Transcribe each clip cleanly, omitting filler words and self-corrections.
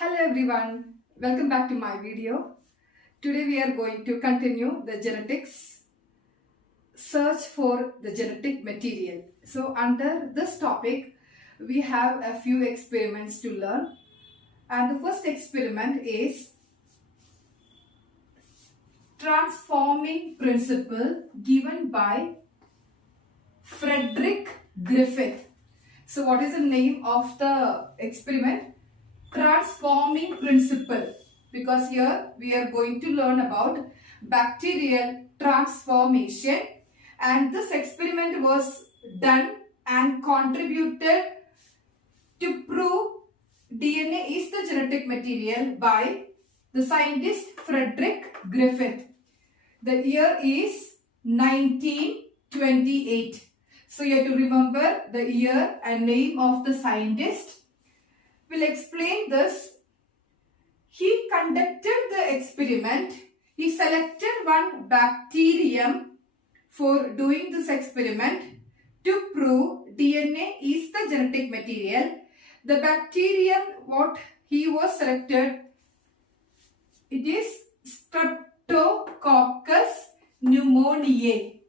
Hello everyone, welcome back to my video. Today we are going to continue the genetics search for the genetic material. So under this topic we have a few experiments to learn, and the first experiment is transforming principle given by Frederick Griffith. So what is the name of the experiment? Transforming principle, because here we are going to learn about bacterial transformation, and this experiment was done and contributed to prove DNA is the genetic material by the scientist Frederick Griffith. The year is 1928. So you have to remember the year and name of the scientist. We'll explain this. He conducted the experiment. He selected one bacterium for doing this experiment to prove DNA is the genetic material. The bacterium what he was selected, it is Streptococcus pneumoniae.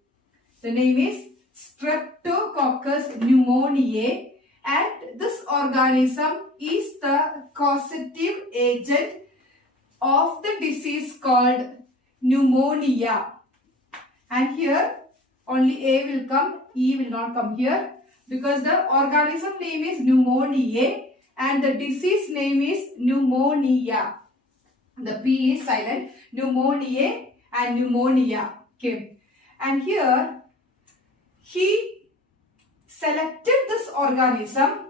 The name is Streptococcus pneumoniae, and this organism is the causative agent of the disease called pneumonia. And here only A will come, E will not come here, because the organism name is pneumoniae and the disease name is pneumonia. The P is silent. Pneumoniae and pneumonia. Okay. And here he selected this organism.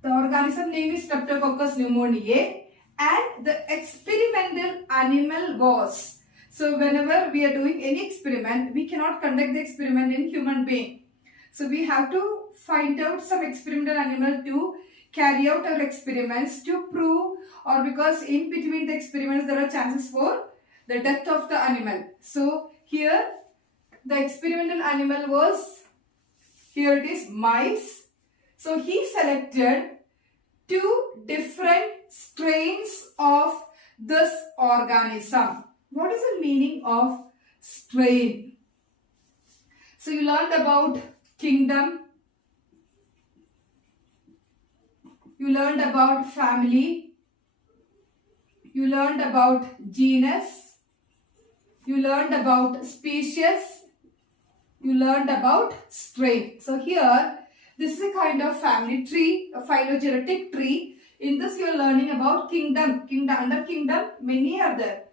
The organism name is Streptococcus pneumoniae, and the experimental animal was. So whenever we are doing any experiment, we cannot conduct the experiment in human being. So we have to find out some experimental animal to carry out our experiments to prove, or because in between the experiments there are chances for the death of the animal. So here the experimental animal was, here it is, mice. So he selected two different strains of this organism. What is the meaning of strain? So you learned about kingdom, you learned about family, you learned about genus, you learned about species, you learned about strain. So here this is a kind of family tree, a phylogenetic tree. In this you are learning about kingdom. Under kingdom many are there,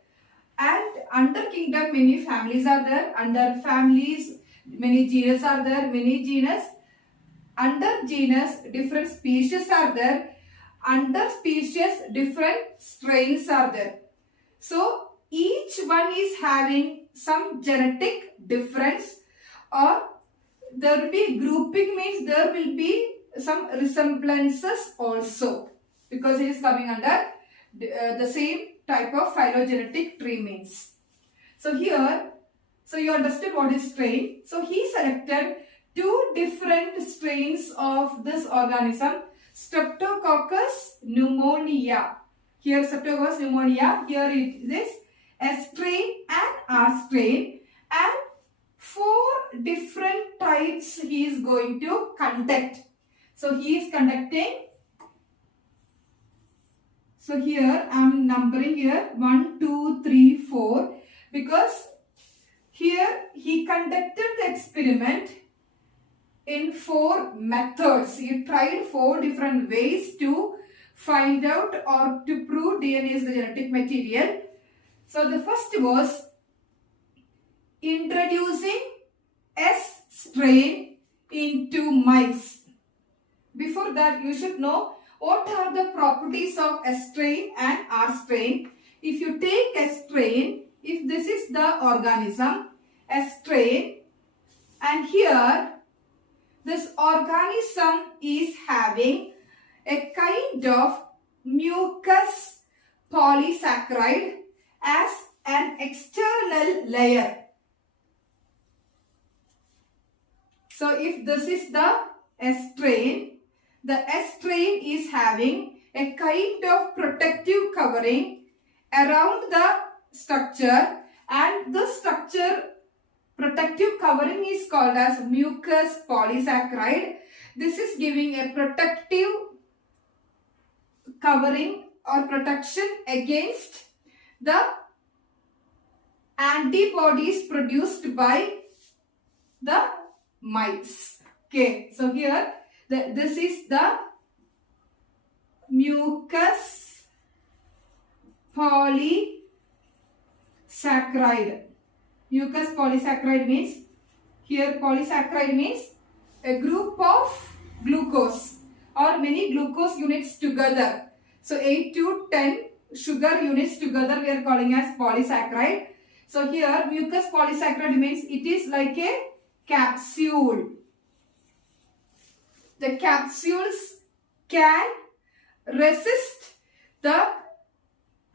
and under kingdom many families are there. Under families many genus are there, many genus. Under genus different species are there. Under species different strains are there. So each one is having some genetic difference, or there will be grouping, means there will be some resemblances also, because it is coming under the same type of phylogenetic tree means. So here, so you understood what is strain. So he selected two different strains of this organism, Streptococcus pneumonia. Here Streptococcus pneumonia, here it is S strain and R strain, and four different types he is going to conduct. So he is conducting. So here I am numbering here 1, 2, 3, 4, because here he conducted the experiment in 4 methods. He tried 4 different ways to find out or to prove DNA is the genetic material. So the first was introducing S strain into mice. Before that you should know what are the properties of S strain and R strain. If you take S strain, if this is the organism S strain, and here this organism is having a kind of mucus polysaccharide as an external layer. So if this is the S strain, the S strain is having a kind of protective covering around the structure, and the structure protective covering is called as mucus polysaccharide. This is giving a protective covering or protection against the antibodies produced by the mice. Okay, so here this is the mucus polysaccharide. Mucus polysaccharide means, here polysaccharide means a group of glucose or many glucose units together. So 8 to 10 sugar units together we are calling as polysaccharide. So here mucus polysaccharide means it is like a capsule. The capsules can resist the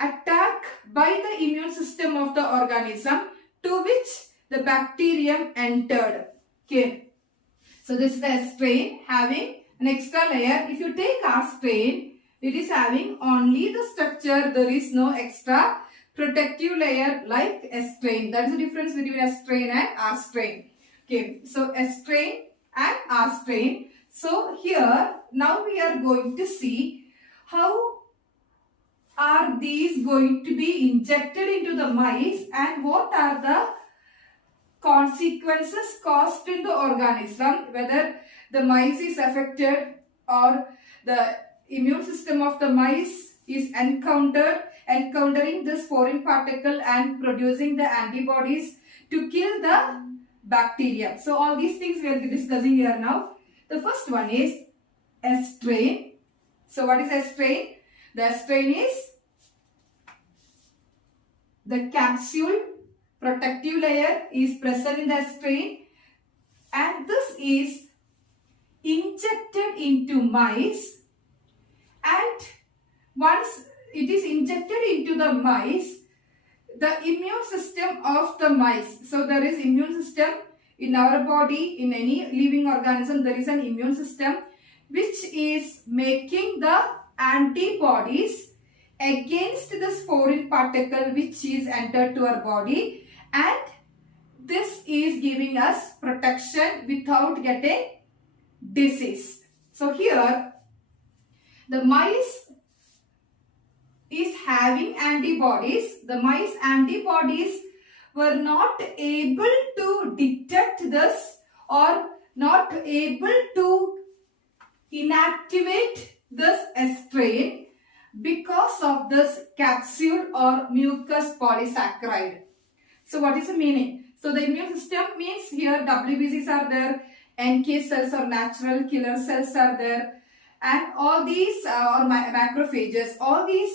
attack by the immune system of the organism to which the bacterium entered. Okay. So this is the strain having an extra layer. If you take R strain, it is having only the structure. There is no extra protective layer like S strain. That is the difference between S strain and R strain. Okay. So S strain and R strain. So here now we are going to see how are these going to be injected into the mice and what are the consequences caused in the organism, whether the mice is affected or the immune system of the mice is encountering this foreign particle and producing the antibodies to kill the bacteria. So all these things we are discussing here now. The first one is S strain. So what is S strain? The S strain is the capsule protective layer is present in the strain, and this is injected into mice, and once it is injected into the mice, the immune system of the mice, so there is immune system in our body, in any living organism there is an immune system which is making the antibodies against this foreign particle which is entered to our body, and this is giving us protection without getting disease. So here the mice is having antibodies. The mice antibodies were not able to detect this or not able to inactivate this strain because of this capsule or mucus polysaccharide. So what is the meaning? So the immune system means here WBCs are there, NK cells or natural killer cells are there, and all these or macrophages, all these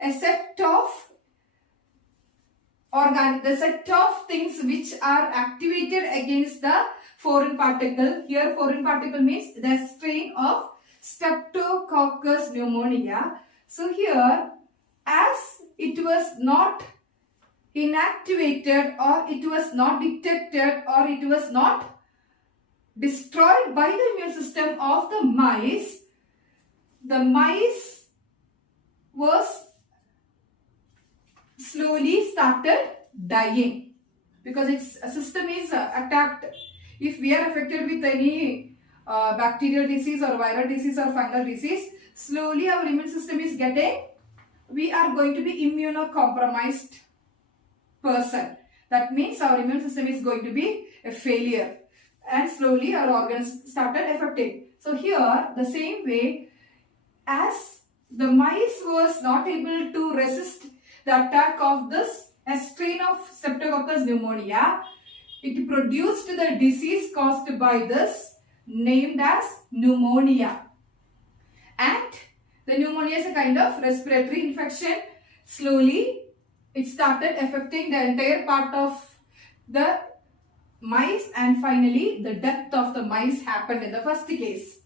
a set of the set of things which are activated against the foreign particle. Here foreign particle means the strain of Streptococcus pneumonia. So here as it was not inactivated or it was not detected or it was not destroyed by the immune system of the mice was slowly started dying because its system is attacked. If we are affected with any bacterial disease or viral disease or fungal disease, slowly our immune system is we are going to be immunocompromised person. That means our immune system is going to be a failure and slowly our organs started affected. So here the same way as the mice was not able to resist the attack of this strain of Streptococcus pneumonia, it produced the disease caused by this named as pneumonia. And the pneumonia is a kind of respiratory infection. Slowly it started affecting the entire part of the mice and finally the death of the mice happened in the first case.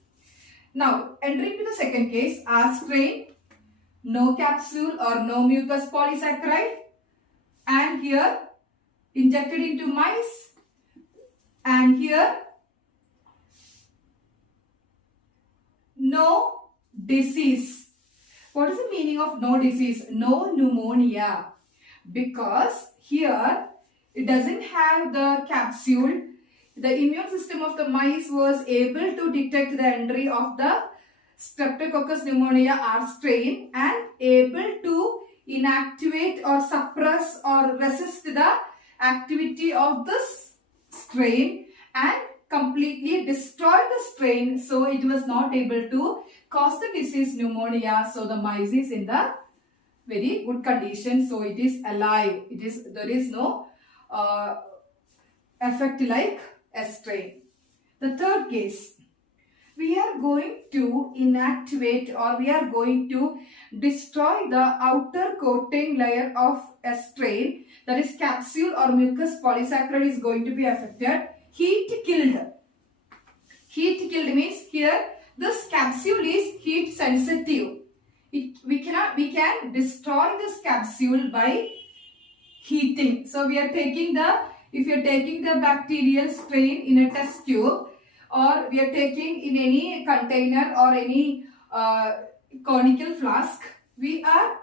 Now entering to the second case, R strain, no capsule or no mucus polysaccharide, and here injected into mice, no disease. What is the meaning of no disease? No pneumonia. Because here it doesn't have the capsule. The immune system of the mice was able to detect the entry of the Streptococcus pneumonia R strain and able to inactivate or suppress or resist the activity of this strain and completely destroy the strain, so it was not able to cause the disease pneumonia. So the mice is in the very good condition, so it is alive. There is no effect like a strain. The third case, we are going to inactivate or we are going to destroy the outer coating layer of a strain, that is capsule or mucus polysaccharide is going to be affected. Heat killed. Heat killed means here this capsule is heat sensitive. We can destroy this capsule by heating. So we are taking the, if you are taking the bacterial strain in a test tube, or we are taking in any container or any conical flask, we are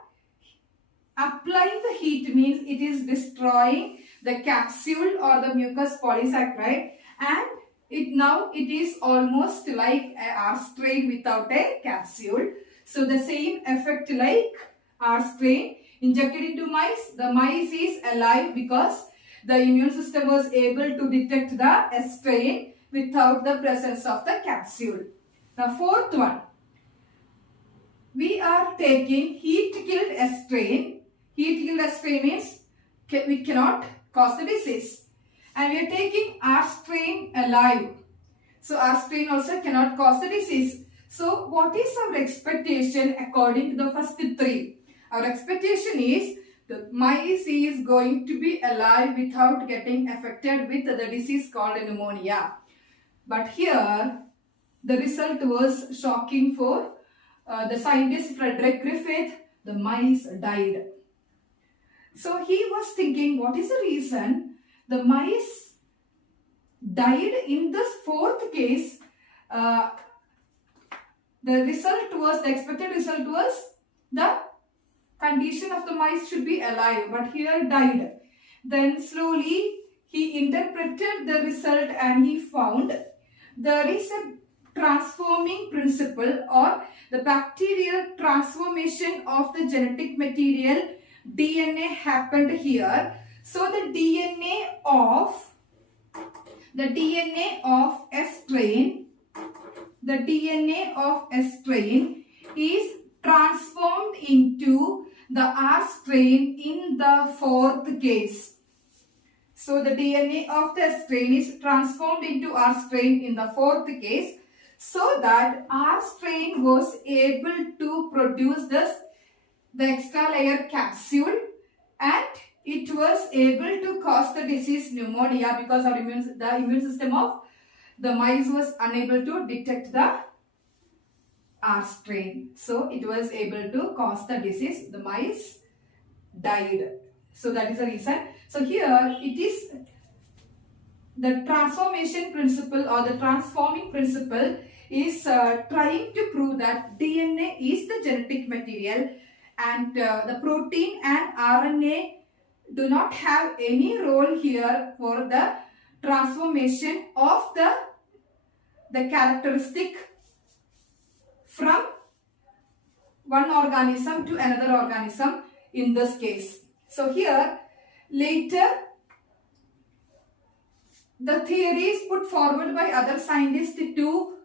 applying the heat, means it is destroying the capsule or the mucus polysaccharide, and it is almost like a R strain without a capsule. So the same effect like R strain injected into mice. The mice is alive because the immune system was able to detect the strain without the presence of the capsule. Now fourth one, we are taking heat killed strain. Heat killed strain means we cannot cause the disease. And we are taking R strain alive. So R strain also cannot cause the disease. So what is our expectation according to the first three? Our expectation is the mice is going to be alive without getting affected with the disease called pneumonia. But here the result was shocking for the scientist Griffith. The mice died. So he was thinking, what is the reason the mice died in this fourth case? The expected result was the condition of the mice should be alive, but here died. Then slowly he interpreted the result and he found there is a transforming principle or the bacterial transformation of the genetic material DNA happened here. So the DNA of a strain is transformed into the R strain in the fourth case. So the DNA of the strain is transformed into R strain in the fourth case, so that R strain was able to produce the extra layer capsule and it was able to cause the disease pneumonia because the immune system of the mice was unable to detect the R strain. So it was able to cause the disease. The mice died. So that is the reason. So here it is the transformation principle or the transforming principle is trying to prove that DNA is the genetic material and the protein and RNA do not have any role here for the transformation of the characteristic from one organism to another organism in this case. So here later the theories put forward by other scientists to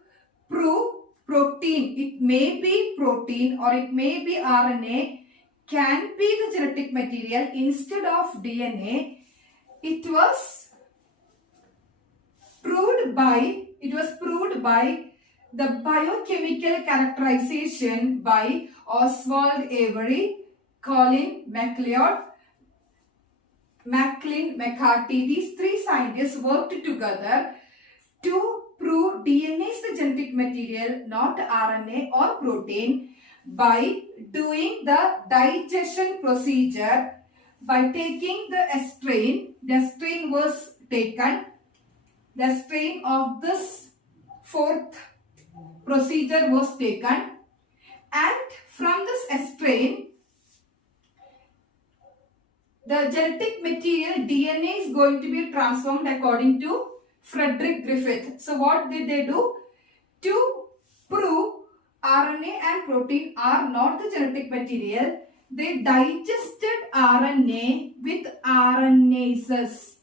prove protein, it may be protein or it may be RNA, can be the genetic material instead of DNA. It was proved by the biochemical characterization by Oswald Avery, Colin MacLeod, Maclean McCarthy. These three scientists worked together to prove DNA is the genetic material, not RNA or protein, by doing the digestion procedure. By taking the strain was taken, the strain of this fourth procedure was taken, and from this strain, the genetic material DNA is going to be transformed according to Frederick Griffith. So what did they do? To prove RNA and protein are not the genetic material, they digested RNA with RNases.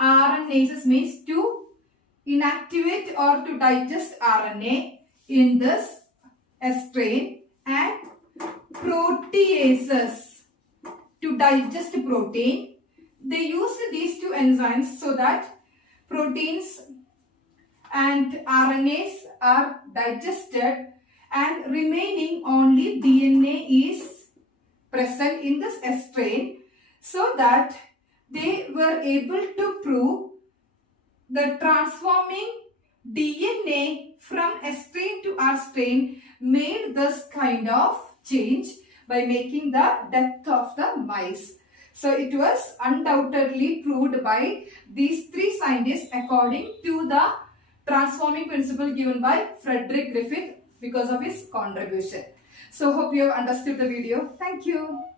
RNases means to inactivate or to digest RNA in this strain, and proteases to digest protein. They used these two enzymes so that proteins and RNAs are digested and remaining only DNA is present in this strain, so that they were able to prove the transforming DNA from a strain to R strain made this kind of change by making the death of the mice. So it was undoubtedly proved by these three scientists according to the transforming principle given by Frederick Griffith because of his contribution. So hope you have understood the video. Thank you.